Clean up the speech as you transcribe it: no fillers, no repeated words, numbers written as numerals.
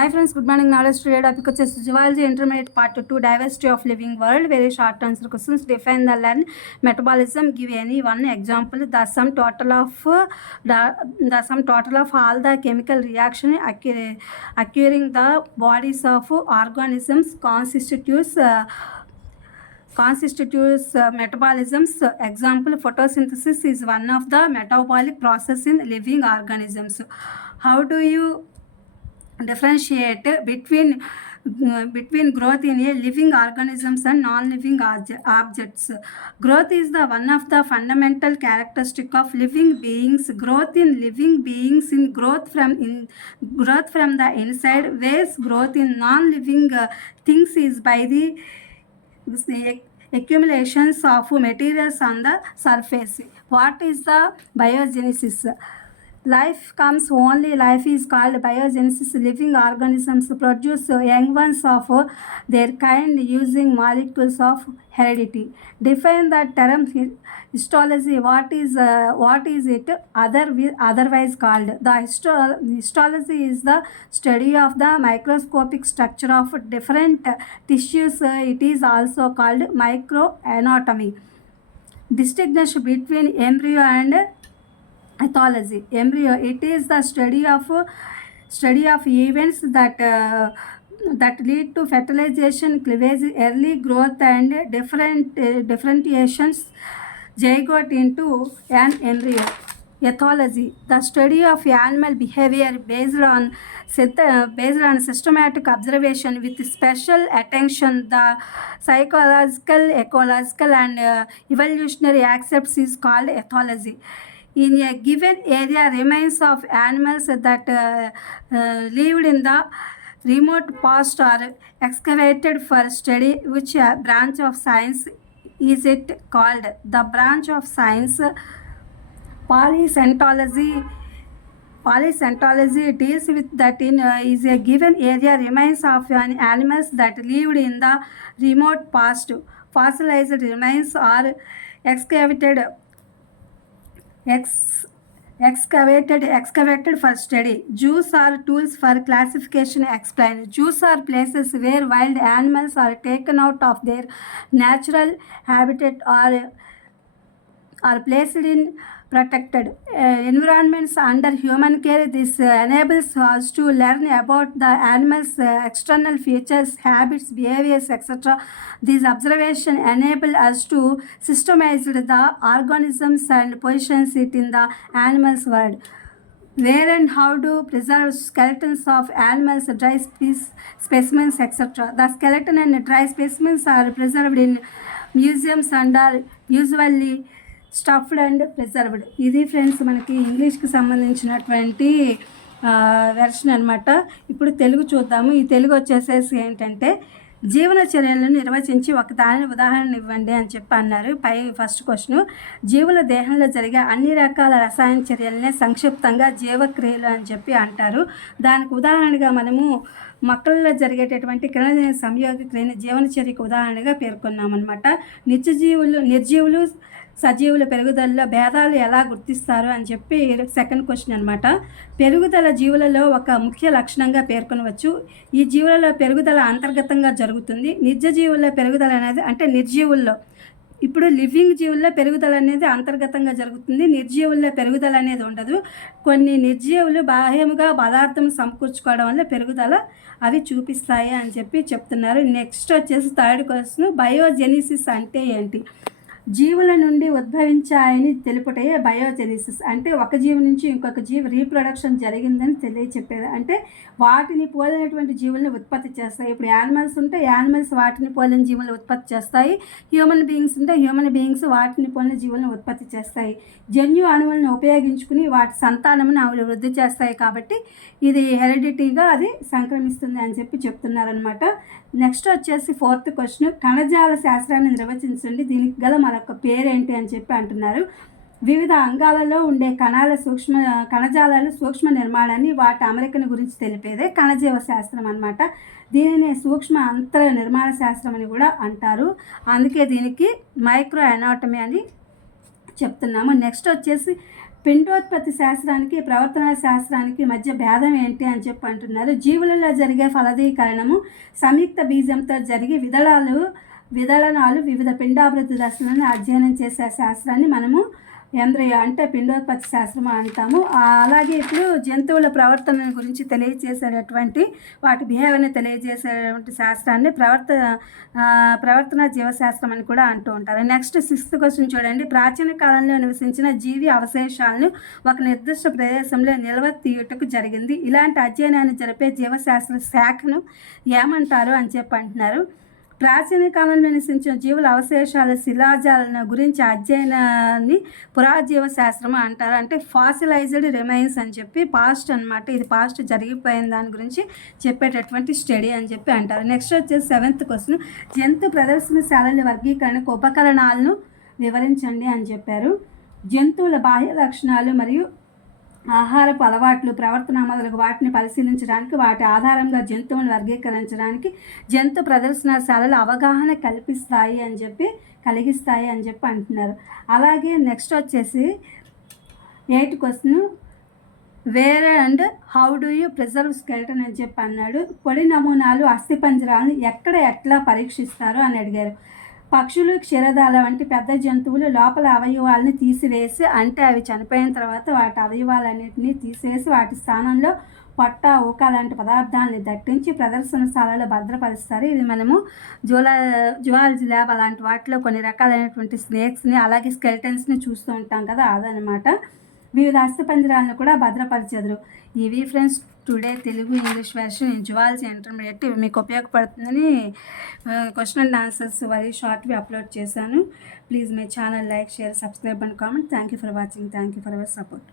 Hi friends, good morning. Knowledge today topic వచ్చేసి Zoology Intermediate Part 2 Diversity of Living World. Very short answer questions. Define the learn metabolism. Give any one example. The sum total of all the chemical reaction occurring the bodies of organisms constitutes metabolisms. Example, photosynthesis is one of the metabolic process in living organisms. How do you differentiate between growth in a living organisms and non-living objects? Growth is the one of the fundamental characteristic of living beings. Growth in living beings in growth from the inside, whereas growth in non-living things is by the accumulations of materials on the surface. What is the biogenesis? Life comes only life is called biogenesis. Living organisms produce young ones of their kind using molecules of heredity. Define the term histology. What is it otherwise called? The histology is the study of the microscopic structure of different tissues. It is also called microanatomy. Distinction between embryo and ethology. Embryo, it is the study of events that lead to fertilization, cleavage, early growth, and differentiations, zygote into an embryo. Ethology, the study of animal behavior based on systematic observation with special attention. The psychological, ecological, and evolutionary aspects is called ethology. In a given area, remains of animals that lived in the remote past are excavated for study. Which branch of science is it called? The branch of science Paleontology deals with that in is a given area remains of animals that lived in the remote past. Fossilized remains are excavated for study. Zoos are tools for classification. Explain. Zoos are places where wild animals are taken out of their natural habitat or are placed in protected environments under human care. This enables us to learn about the animals' external features, habits, behaviors, etc. These observations enable us to systemize the organisms and positions it in the animals' world. Where and how to preserve skeletons of animals, dry specimens, etc. The skeleton and dry specimens are preserved in museums and are usually stuffed and preserved. ఇది friends మనకి ఇంగ్లీష్కి సంబంధించినటువంటి version అనమాట. ఇప్పుడు తెలుగు చూద్దాము. ఈ తెలుగు వచ్చేసేసి ఏంటంటే, జీవన చర్యలను నిర్వచించి ఒకదాని ఉదాహరణ ఇవ్వండి అని చెప్పి అన్నారు. ఫస్ట్ క్వశ్చన్, జీవుల దేహంలో జరిగే అన్ని రకాల రసాయన చర్యలనే సంక్షిప్తంగా జీవక్రియలు అని చెప్పి అంటారు. దానికి ఉదాహరణగా మనము మొక్కల్లో జరిగేటటువంటి కిరణజన్య సంయోగ క్రియని జీవన చర్యకు ఉదాహరణగా పేర్కొన్నామన్నమాట. నిర్జీవులు సజీవుల పెరుగుదలలో భేదాలు ఎలా గుర్తిస్తారు అని చెప్పి సెకండ్ క్వశ్చన్ అనమాట. పెరుగుదల జీవులలో ఒక ముఖ్య లక్షణంగా పేర్కొనవచ్చు. ఈ జీవులలో పెరుగుదల అంతర్గతంగా జరుగుతుంది. నిర్జీవుల పెరుగుదల అనేది అంటే నిర్జీవుల్లో, ఇప్పుడు లివింగ్ జీవుల్లో పెరుగుదల అనేది అంతర్గతంగా జరుగుతుంది. నిర్జీవుల్లో పెరుగుదల అనేది ఉండదు. కొన్ని నిర్జీవులు బాహ్యముగా పదార్థం సమకూర్చుకోవడం వల్ల పెరుగుదల అవి చూపిస్తాయి అని చెప్పి చెప్తున్నారు. నెక్స్ట్ వచ్చేసి థర్డ్ క్వశ్చన్, బయోజెనిసిస్ అంటే ఏంటి? జీవుల నుండి ఉద్భవించాయని తెలుపుటే బయోజెనిసిస్. అంటే ఒక జీవి నుంచి ఇంకొక జీవి రీప్రొడక్షన్ జరిగిందని తెలియచెప్పేది. అంటే వాటిని పోలినటువంటి జీవులను ఉత్పత్తి చేస్తాయి. ఇప్పుడు యానిమల్స్ ఉంటే యానిమల్స్ వాటిని పోలిన జీవులను ఉత్పత్తి చేస్తాయి. హ్యూమన్ బీయింగ్స్ ఉంటే హ్యూమన్ బీయింగ్స్ వాటిని పోలిన జీవులను ఉత్పత్తి చేస్తాయి. జన్యు అణువులను ఉపయోగించుకుని వాటి సంతానమును అవి వృద్ధి చేస్తాయి. కాబట్టి ఇది హెరిడిటీగా అది సంక్రమిస్తుంది అని చెప్పి చెప్తున్నారనమాట. నెక్స్ట్ వచ్చేసి ఫోర్త్ క్వశ్చన్, కణజాల శాస్త్రాన్ని నిర్వచించండి. దీనికి గల మరొక పేరేంటి అని చెప్పి అంటున్నారు. వివిధ అంగాలలో ఉండే కణజాలాలు సూక్ష్మ నిర్మాణాన్ని, వాటి అమరికను గురించి తెలిపేదే కణజీవ శాస్త్రం అన్నమాట. దీనిని సూక్ష్మ అంతర నిర్మాణ శాస్త్రం అని కూడా అంటారు. అందుకే దీనికి మైక్రో అనాటమీ అని చెప్తున్నాము. నెక్స్ట్ వచ్చేసి పిండోత్పత్తి శాస్త్రానికి ప్రవర్తనా శాస్త్రానికి మధ్య భేదం ఏంటి అని చెప్పి అంటున్నారు. జీవులలో జరిగే ఫలదీకరణము సంయుక్త బీజంతో జరిగి విదళనాలు వివిధ పిండాభివృద్ధి దశలను అధ్యయనం చేసే శాస్త్రాన్ని మనము ఎంబ్రియో అంటే పిండోత్పత్తి శాస్త్రం అంటాము. అలాగే ఇప్పుడు జంతువుల ప్రవర్తన గురించి తెలియజేసేటటువంటి వాటి బిహేవియర్ని తెలియజేసేటువంటి శాస్త్రాన్ని ప్రవర్తన జీవశాస్త్రం అని కూడా అంటూ ఉంటారు. నెక్స్ట్ 6th క్వశ్చన్ చూడండి. ప్రాచీన కాలంలో నివసించిన జీవి అవశేషాలను ఒక నిర్దిష్ట ప్రదేశంలో నిల్వ తీయుటకు జరిగింది. ఇలాంటి అధ్యయనాన్ని జరిపే జీవశాస్త్ర శాఖను ఏమంటారు అని చెప్పి అంటున్నారు. ప్రాచీన కాలంలో నివసించిన జీవుల అవశేషాల శిలాజాలను గురించి అధ్యయనాన్ని పురాజీవ శాస్త్రం అంటారు. అంటే ఫాసిలైజ్డ్ రిమైన్స్ అని చెప్పి పాస్ట్ అనమాట. ఇది పాస్ట్ జరిగిపోయిన దాని గురించి చెప్పేటటువంటి స్టడీ అని చెప్పి అంటారు. నెక్స్ట్ వచ్చేసి 7th క్వశ్చన్. జంతు ప్రదర్శనశాలల వర్గీకరణకు ఉపకరణాలను వివరించండి అని చెప్పారు. జంతువుల బాహ్య లక్షణాలు మరియు ఆహారపు అలవాట్లు, ప్రవర్తన మొదలగు వాటిని పరిశీలించడానికి, వాటి ఆధారంగా జంతువులను వర్గీకరించడానికి జంతు ప్రదర్శనశాలలు అవగాహన కలిగిస్తాయి అని చెప్పి అంటున్నారు. అలాగే నెక్స్ట్ వచ్చేసి 8th question. Where and how do you preserve skeleton అని చెప్పి అన్నాడు. పొడి నమూనాలు అస్థిపంజరాలను ఎట్లా పరీక్షిస్తారు అని అడిగారు. పక్షులు, క్షీరదాల వంటి పెద్ద జంతువులు లోపల అవయవాలను తీసివేసి, అంటే అవి చనిపోయిన తర్వాత వాటి అవయవాలన్నింటినీ తీసేసి వాటి స్థానంలో పొట్ట, ఊక లాంటి పదార్థాలని దట్టించి ప్రదర్శనశాలలో భద్రపరుస్తారు. ఇది మనము జువాలజీ ల్యాబ్ అలాంటి వాటిలో కొన్ని రకాలైనటువంటి స్నేక్స్ని అలాగే స్కెల్టన్స్ని చూస్తూ ఉంటాం కదా, అదనమాట. వివిధ అస్థిపంజరాలను కూడా భద్రపరిచెదరు. ఇవి friends today Telugu English version in zoology intermediate. ఇవి మీకు ఉపయోగపడుతుందని క్వశ్చన్ అండ్ ఆన్సర్స్ వెరీ షార్ట్వి అప్లోడ్ చేశాను. Please my channel like, share, subscribe and comment. Thank you for watching. Thank you for your support.